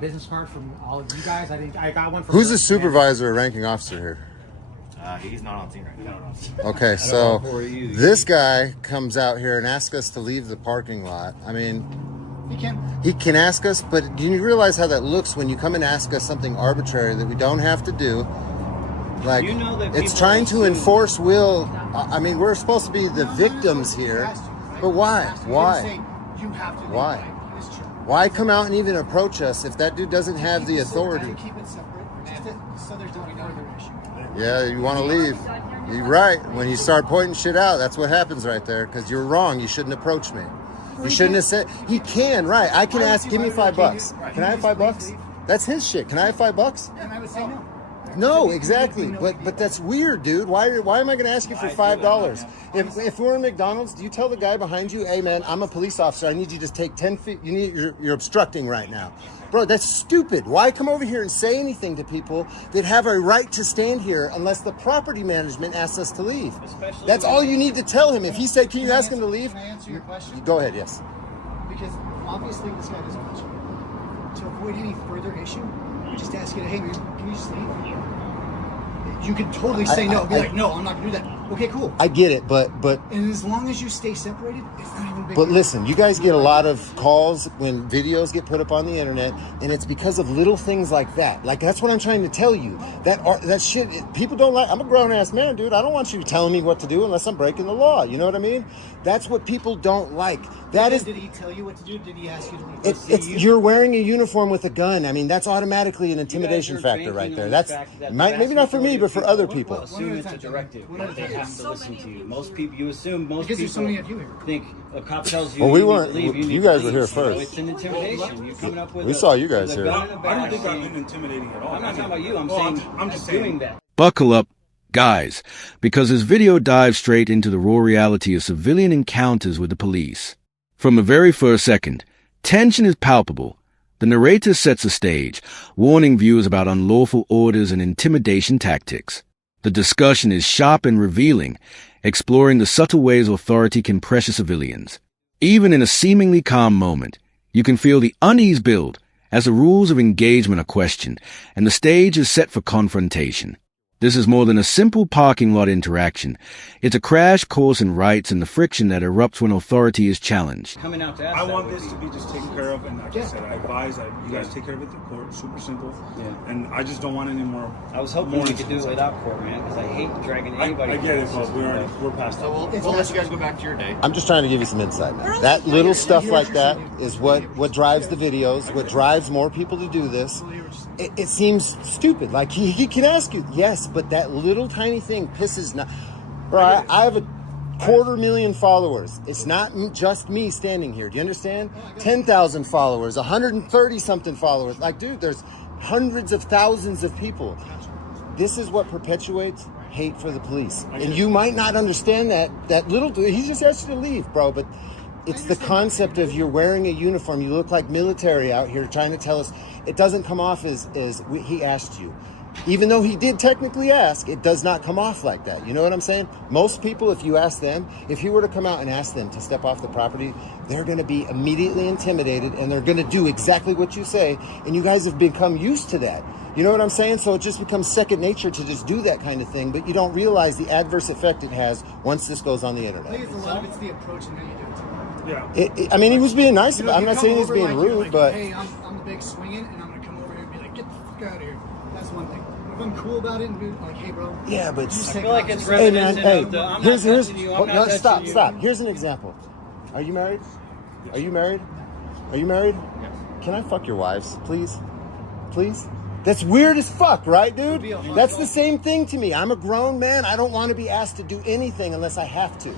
business card from all of you guys. I got one from... Who's the supervisor or ranking officer here? He's not on scene right now. Okay, so this guy comes out here and asks us to leave the parking lot. I mean, he can ask us, but do you realize how that looks when you come and ask us something arbitrary that we don't have to do? Like, you know that it's trying to enforce will. I mean, we're supposed to be the victims here, but why? Why? Why? Why come out and even approach us if that dude doesn't have the authority? Keep it separate, so there's no further issue. Yeah, you want to leave. You're right. When you start pointing shit out, that's what happens right there. Because you're wrong. You shouldn't approach me. You shouldn't have said. He can, right? I can ask. Give me $5. Can I have $5? That's his shit. Can I have $5? And I would say no. No, exactly. But that's weird, dude. Why am I going to ask you for $5? If we're in McDonald's, do you tell the guy behind you, hey man, I'm a police officer. I need you to just take 10 feet. You're obstructing right now. Bro, that's stupid. Why come over here and say anything to people that have a right to stand here unless the property management asks us to leave? That's all you need to tell him. If he said, can you ask him to leave? Can I answer your question? Go ahead, yes. Because obviously this guy doesn't want you. To avoid any further issue, we just ask you to, hey man, can you just leave? You could totally say no. Be like, no, I'm not going to do that. Okay, cool. I get it, but... And as long as you stay separated, it's not even big. But listen, you guys get a lot of calls when videos get put up on the internet, and it's because of little things like that. Like, that's what I'm trying to tell you. That shit, people don't like... I'm a grown-ass man, dude. I don't want you telling me what to do unless I'm breaking the law. You know what I mean? That's what people don't like. Did he tell you what to do? Did he ask you to leave? You're wearing a uniform with a gun. I mean, that's automatically an intimidation factor right there. That's maybe not for me, but for other people. Assume it's a directive. They have to listen to you. Most people, you assume most because people so many of you here. think a cop tells you. Well, we you weren't. need to leave, You guys were here So first. it's an intimidation. You're coming up with. We saw you guys here. I don't think I've been intimidating at all. I'm not talking about you. I'm just doing that. Buckle up, guys, because this video dives straight into the raw reality of civilian encounters with the police. From the very first second, tension is palpable. The narrator sets the stage, warning viewers about unlawful orders and intimidation tactics. The discussion is sharp and revealing, exploring the subtle ways authority can pressure civilians. Even in a seemingly calm moment, you can feel the unease build as the rules of engagement are questioned and the stage is set for confrontation. This is more than a simple parking lot interaction. It's a crash course in rights and the friction that erupts when authority is challenged. Coming out to ask I want this to be just taken care of, and like I said, I advise that you guys take care of it through court. Super simple. Yeah. And I just don't want any more. I was hoping we could do it without court, man, because I hate dragging anybody. I get it, but we're past that. So we'll let you guys go back to your day. I'm just trying to give you some insight, man. That little stuff like that is what drives the videos, what drives more people to do this. It seems stupid. Like, he can ask you, yes, but that little tiny thing pisses not. Bro, I have a 250,000 followers. It's not just me standing here. Do you understand? 10,000 followers, 130-something followers. Like, dude, there's hundreds of thousands of people. This is what perpetuates hate for the police. And you might not understand that little dude. He just asked you to leave, bro, but it's the concept of you're wearing a uniform. You look like military out here trying to tell us. It doesn't come off as he asked you. Even though he did technically ask, it does not come off like that. You know what I'm saying? Most people, if you ask them, if you were to come out and ask them to step off the property, they're going to be immediately intimidated and they're going to do exactly what you say. And you guys have become used to that. You know what I'm saying? So it just becomes second nature to just do that kind of thing, but you don't realize the adverse effect it has once this goes on the internet. I think a lot of it's the approach and how you do it. Yeah. I mean, he was being nice. I'm not saying he's being rude, but... Hey, I'm the big swinging, and I'm going to come over here and be like, get the fuck out of here. That's one thing. If I'm cool about it and be like, hey, bro. Yeah, but... I feel like it's hey, man, hey, of the, I'm not touching you, I'm not touching you. Stop. Here's an example. Are you married? Are you married? Are you married? Yes. Can I fuck your wives, please? Please? That's weird as fuck, right, dude? That's the same thing to me. I'm a grown man. I don't want to be asked to do anything unless I have to.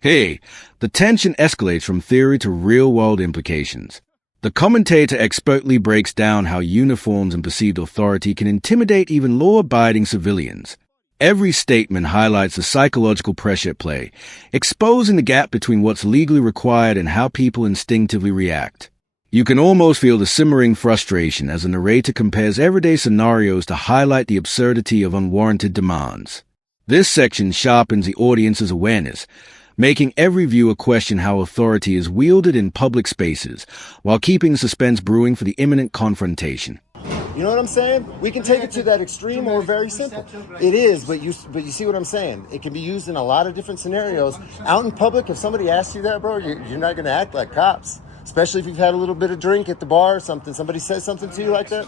Hey, the tension escalates from theory to real-world implications. The commentator expertly breaks down how uniforms and perceived authority can intimidate even law-abiding civilians. Every statement highlights the psychological pressure at play, exposing the gap between what's legally required and how people instinctively react. You can almost feel the simmering frustration as the narrator compares everyday scenarios to highlight the absurdity of unwarranted demands. This section sharpens the audience's awareness, making every viewer question how authority is wielded in public spaces, while keeping suspense brewing for the imminent confrontation. You know what I'm saying? We can take it to that extreme or very simple. It is, but you see what I'm saying? It can be used in a lot of different scenarios. Out in public, if somebody asks you that, bro, you're not going to act like cops. Especially if you've had a little bit of drink at the bar or something. Somebody says something to you like that?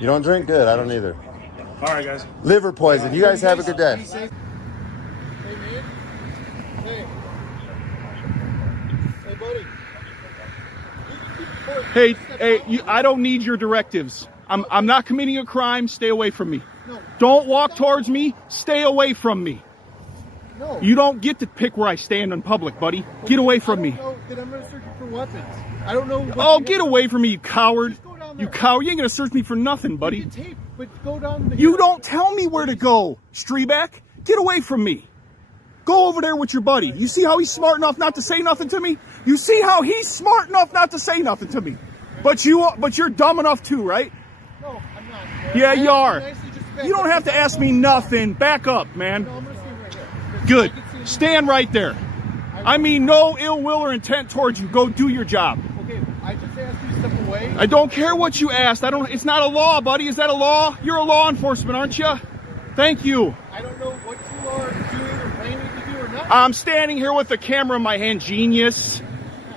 You don't drink? Good. I don't either. All right, guys. Liver poison. You guys have a good day. Hey, man. Hey. Hey, buddy. Hey, I don't need your directives. I'm not committing a crime. Stay away from me. Don't walk towards me. Stay away from me. No. You don't get to pick where I stand in public, buddy. Get away from me. No, then I'm gonna search you for weapons. I don't know. Oh, get away from me, you coward. Just go down You there. coward. You ain't gonna search me for nothing, buddy. You can tape, but go down the. You don't tell me where to go, Strebeck. Get away from me. Go over there with your buddy. You see how he's smart enough not to say nothing to me? You see how he's smart enough not to say nothing to me? But you're dumb enough too, right? No, I'm not. Yeah, you are. Nicely just back You don't up. have to ask me nothing. Back up, man. No, I'm gonna stand right here. Good. I can see you. Stand right there. I mean, no ill will or intent towards you. Go do your job. Okay, I just asked you to step away. I don't care what you asked. It's not a law, buddy. Is that a law? You're a law enforcement, aren't you? Thank you. I don't know what you are doing or planning to do or not. I'm standing here with the camera in my hand, genius.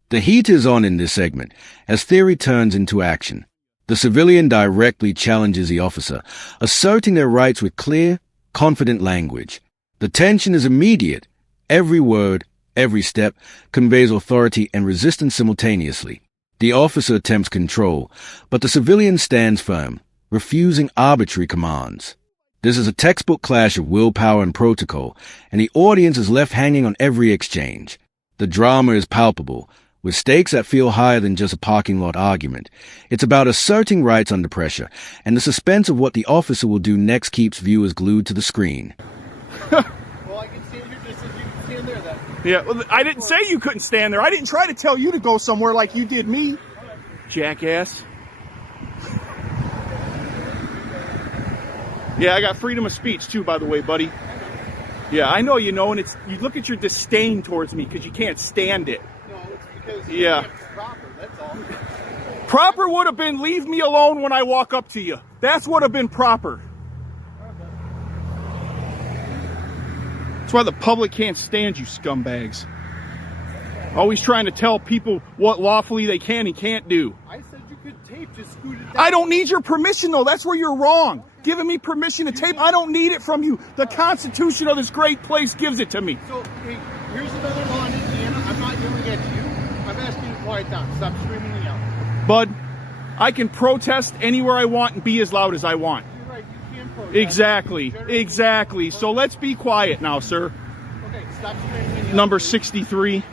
The heat is on in this segment as theory turns into action. The civilian directly challenges the officer, asserting their rights with clear, confident language. The tension is immediate. Every word, every step conveys authority and resistance simultaneously. The officer attempts control, but the civilian stands firm, refusing arbitrary commands. This is a textbook clash of willpower and protocol, and the audience is left hanging on every exchange. The drama is palpable, with stakes that feel higher than just a parking lot argument. It's about asserting rights under pressure, and the suspense of what the officer will do next keeps viewers glued to the screen. Well, I can stand here just as you can stand there then. Yeah, well, I didn't say you couldn't stand there. I didn't try to tell you to go somewhere like you did me, jackass. Yeah, I got freedom of speech too, by the way, buddy. Yeah, I know you know, and you look at your disdain towards me because you can't stand it. No, it's because Yeah. it's proper, that's all. Proper would have been leave me alone when I walk up to you. That's would have been proper. That's why the public can't stand you scumbags. Always trying to tell people what lawfully they can and can't do. I said you could tape, just scoot it down. I don't need your permission, though. That's where you're wrong. Giving me permission to tape, I don't need it from you. The Constitution of this great place gives it to me. So, hey, here's another law in Indiana. I'm not yelling at you. I'm asking you to quiet down. Stop screaming and yelling. Bud, I can protest anywhere I want and be as loud as I want. You're right, you can protest. Exactly. So let's be quiet now, sir. Okay, stop screaming and yelling. Number 63.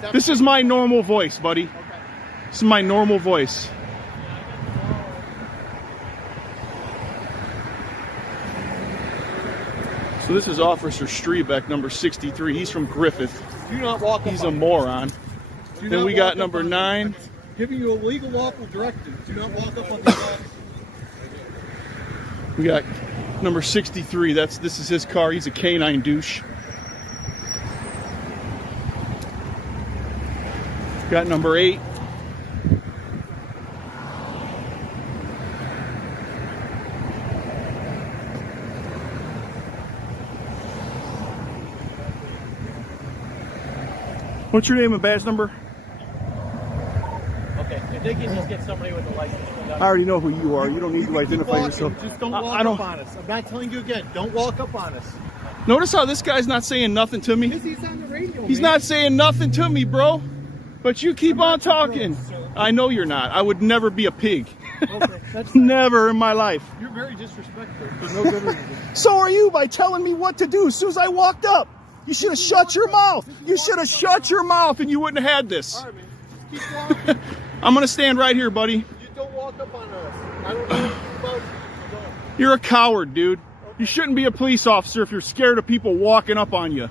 Stop This is my normal voice, buddy. Okay. This is my normal voice. So this is Officer Strebeck, number 63. He's from Griffith. Do not walk up He's a on moron. Do Then not we walk got up number on 9. Giving you a legal lawful directive. Do not walk up on these guys. We got number 63. This is his car. He's a canine douche. Got number 8. What's your name and badge number? Okay, if they can just get somebody with a license. I already know who you are. You don't need to identify Walking, yourself. Just don't walk I don't. up on us. I'm not telling you again. Don't walk up on us. Notice how this guy's not saying nothing to me. Because he's on the radio. He's man. not saying nothing to me, bro. But you keep on talking. I know you're not. I would never be a pig. Okay, that's fine. Never in my life. You're very disrespectful for no good reason. So are you by telling me what to do as soon as I walked up. You should have shut your mouth. You should have shut your mouth and you wouldn't have had this. All right, man. Just keep walking. I'm going to stand right here, buddy. You don't walk up on us. I don't know anything about you. So don't. You're a coward, dude. You shouldn't be a police officer if you're scared of people walking up on you.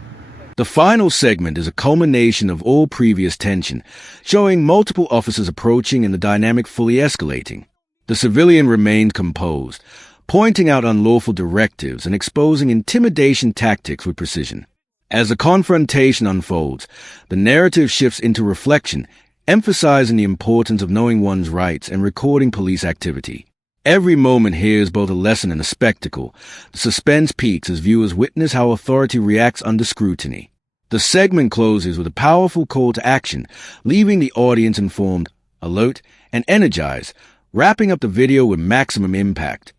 The final segment is a culmination of all previous tension, showing multiple officers approaching and the dynamic fully escalating. The civilian remained composed, pointing out unlawful directives and exposing intimidation tactics with precision. As the confrontation unfolds, the narrative shifts into reflection, emphasizing the importance of knowing one's rights and recording police activity. Every moment here is both a lesson and a spectacle. The suspense peaks as viewers witness how authority reacts under scrutiny. The segment closes with a powerful call to action, leaving the audience informed, alert, and energized, wrapping up the video with maximum impact.